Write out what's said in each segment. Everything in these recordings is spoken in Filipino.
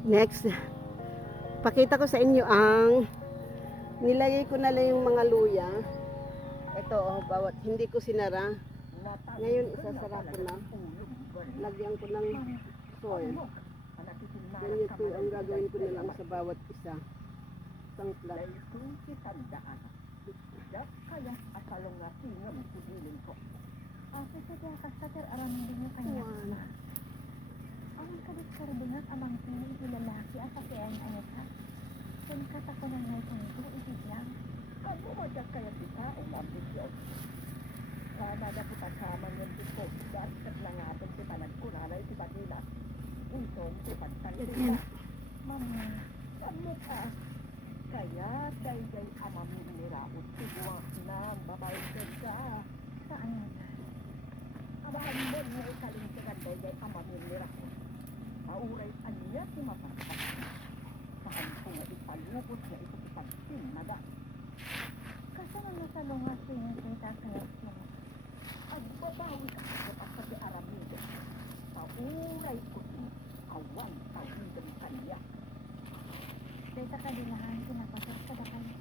Next, pakita ko sa inyo ang nilagay ko na lang yung mga luya. Ito oh, bawat hindi ko sinara. Ngayon isasara ko na. Lagyan ko ng soil. Ganito ang gagawin ko na lang sa bawat isa. Isang plat. Kaya asalong nga singa mo pudilin ko. Sa kaya kasater aram din niya kanya. Ang kadiskarbunak amang piling ilalaki at sakian ayat ha. Kung katakunan na itong ito, ibiglang. Kamu madag kaya kita, umabit yun. Nadapit asaman yung tipo. Dahil katlangapin si panagkunalay si Badila. Unsong si Pagtalita. Mama, kamu ka. Kaya day-day amamin niraot tiguang na babae ka. Saan mo na? Amahan mo na ikalintikan day-day amamin niraot. Mauray anya si Mapagpag. Saan ko nga ipalubot na ito ipagsin na da. Kasama na sa lungas pinagkita kayo siya. Agbabawi ka sa di aramido. Mauray ko si awan tawigan kanya. Dito kadilahan pinapasok sa dakay.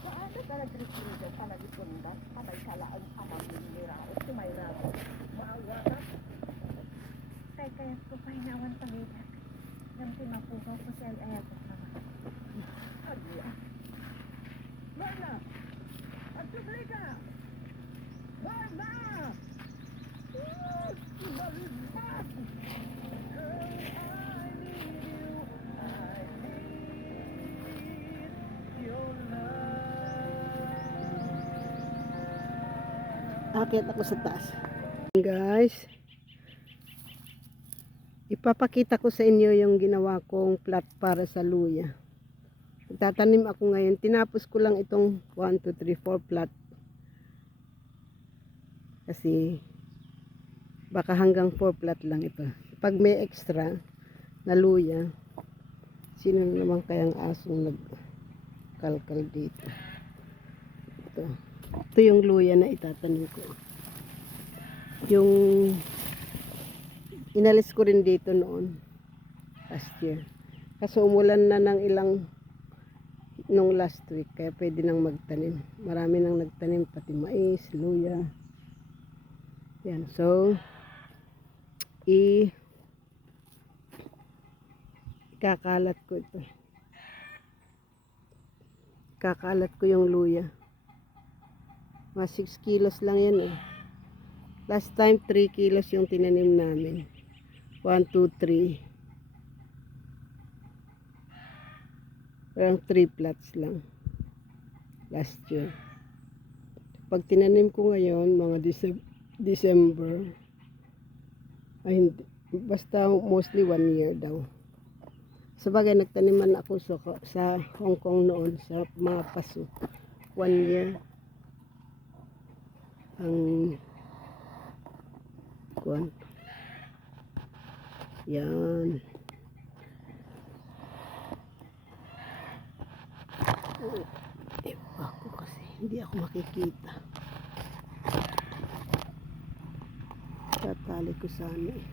Paano ka nag-retrieve ka nag-ipundas? Patay kalaan amamin niraot si Mayrago. Maawa ka. Kaya ko pa hinawan pag-itak. Nang timapugaw ko siya ay ayaw ko sama. Agya. Marna! Agsubli ka! Marna! Balibat! Girl, I need you. I need your love. Akit ako sa taas. Guys, ipapakita ko sa inyo yung ginawa kong plat para sa luya. Tatanim ako ngayon. Tinapos ko lang itong 1, 2, 3, 4 plat. Kasi baka hanggang 4 plat lang ito. Pag may extra na luya, sino naman kayang asong nagkalkal dito? Ito yung luya na itatanim ko. Yung inalis ko rin dito noon last year. Kaso umulan na ng ilang nung last week, kaya pwede nang magtanim. Marami nang nagtanim, pati mais, luya. Yan, so ikakalat ko ito. Kakalat ko yung luya. Mga 6 kilos lang yan eh. Last time 3 kilos yung tinanim namin. 1, 2, 3. Parang 3 plots lang. Last year. Pag tinanim ko ngayon, mga December, ay hindi, basta mostly 1 year daw. Sabagay, nagtaniman ako sa Hong Kong noon, sa mga paso. 1 year. Ang kuwan. Yan. Ewa ko kasi, hindi ako makikita. Tatali ko sana eh.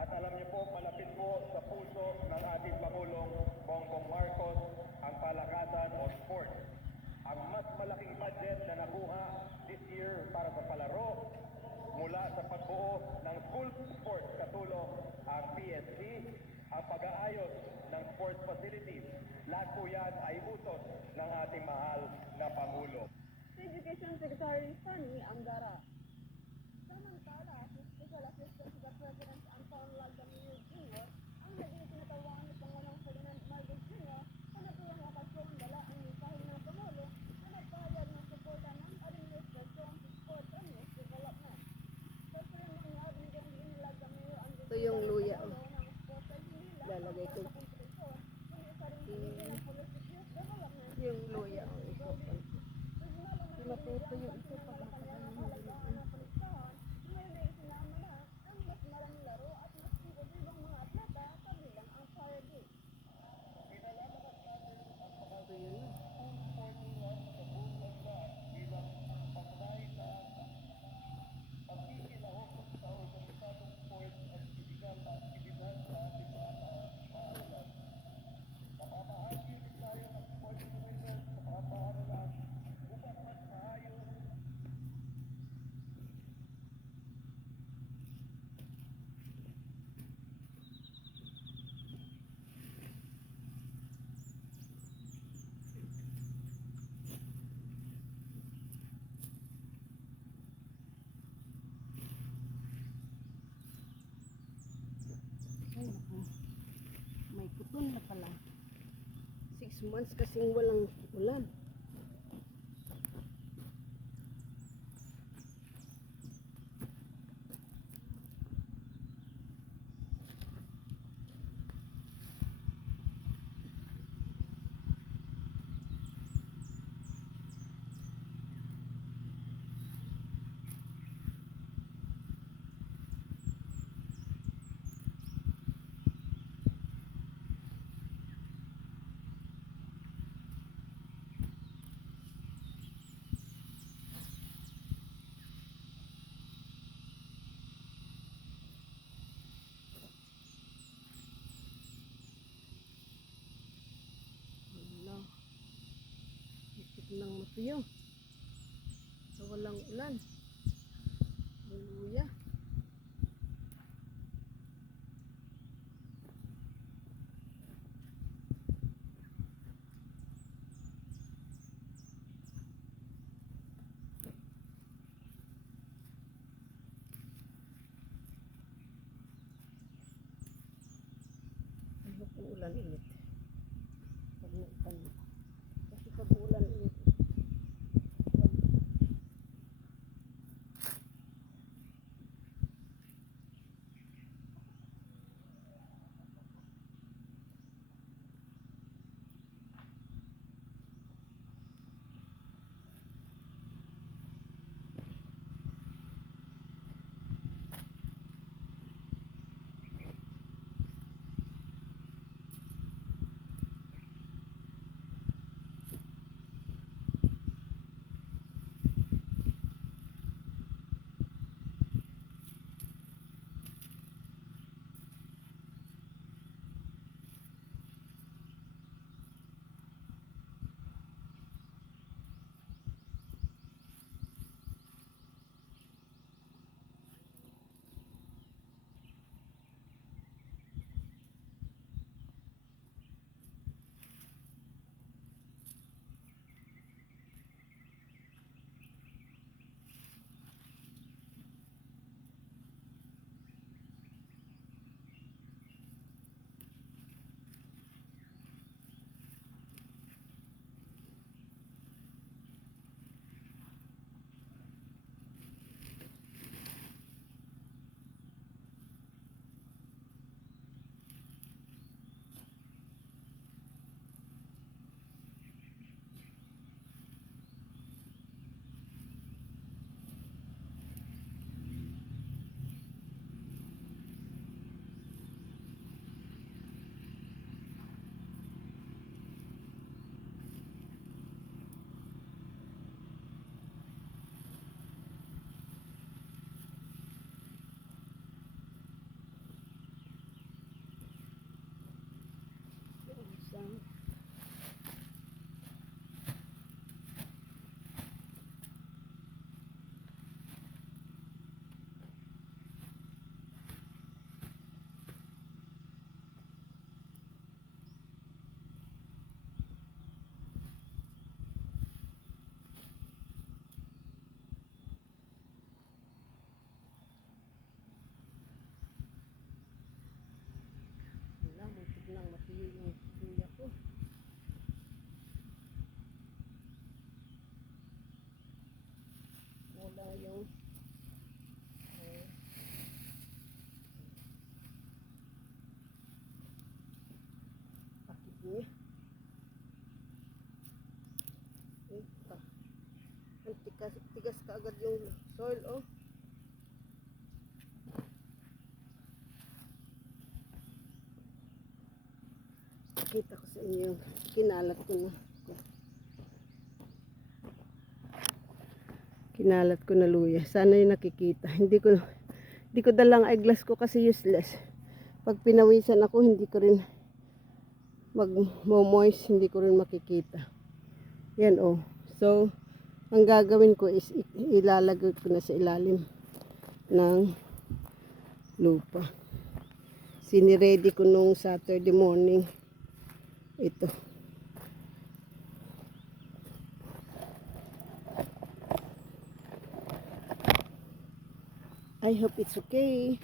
At alam niyo po, malapit po sa puso ng ating Pangulong Bongbong Marcos ang palakasan o sport. Ang mas malaking budget na nakuha this year para sa palaro mula sa pagbuo ng school sports katulong ang PSC, ang pag-aayos ng sports facilities. Lahat po yan ay utos ng ating mahal na Pangulo. Education Secretary Sunny Angara. Samantala, Special Assistant to the President Anton Lagdamir Jr. ang naging tinatawag ni Pangulong Ferdinand Marcos Jr. months kasing walang ulan. Wala. Higit ng matiyo. Sa walang ulan. Hallelujah. Ayoko kung ulan ulit. Pag naitan mo. Kasi pag ulan ulit, isang wala, muntik lang matiyo yung kuya ko. Wala yung pakit niya. Ang tigas ka agad yung soil, oh. Kita ko sa inyo, kinalat ko na. Kinalat ko na luya. Sana yung nakikita. Hindi ko dalang eyeglass ko kasi useless. Pag pinawisan ako, hindi ko rin mag-moist, hindi ko rin makikita. Yan, oh. So, ang gagawin ko is ilalagay ko na sa ilalim ng lupa. Siniready ko nung Saturday morning. Ito. I hope it's okay.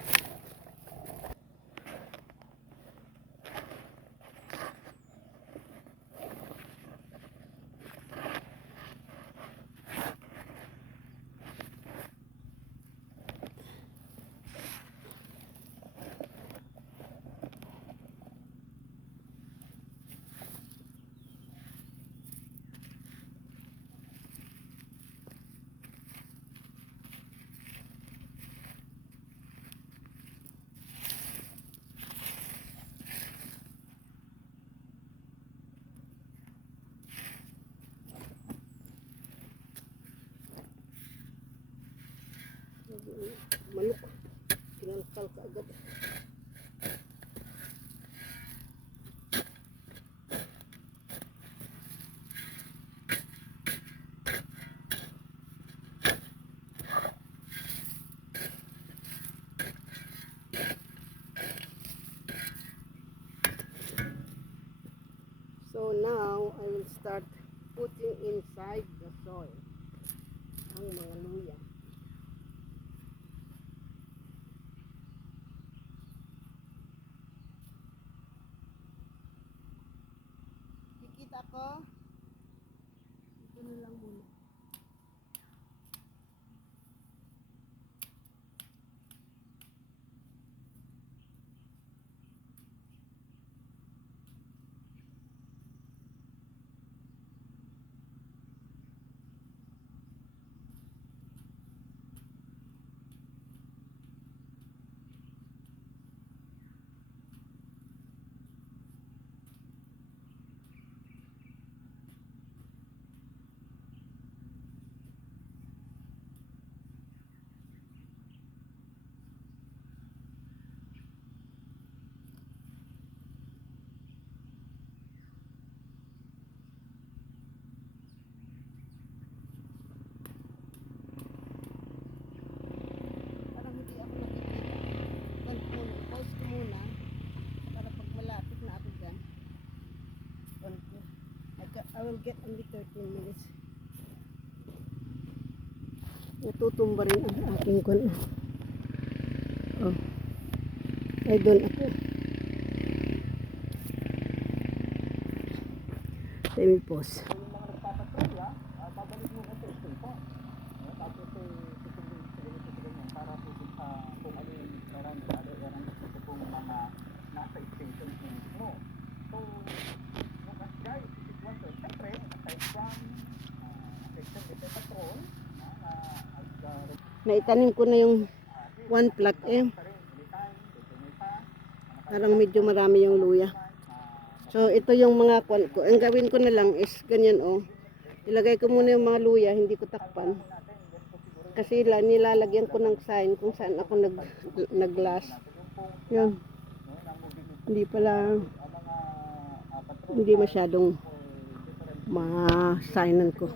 lang kaagad. So now, I will start putting inside the soil ang mga luya. Kikita ko, ito na lang muna. Parang hindi ako nakikita. Pause ko muna para pag malapit na ako dyan. I will get only 13 minutes. Natutumba rin ang aking kun. Oh. Ay, doon ako. Let me pause. Yung mga nagpapatrolya, babalik muna sa estate. Tapos susundin sa ganito sa ganyan para po sa kung ano yung meron ito pong mga nasa station mismo. So, nung asgay, isip ko, siyempre, aside from section with the patrol, Naitanim ko na yung one plot eh. Parang medyo marami yung luya. So, ito yung mga kwan ko. Ang gawin ko na lang is ganyan oh. Ilagay ko muna yung mga luya, hindi ko takpan. Kasi nilalagyan ko ng sign kung saan ako nag-glass. Yun. Hindi pala, hindi masyadong ma-signan ko.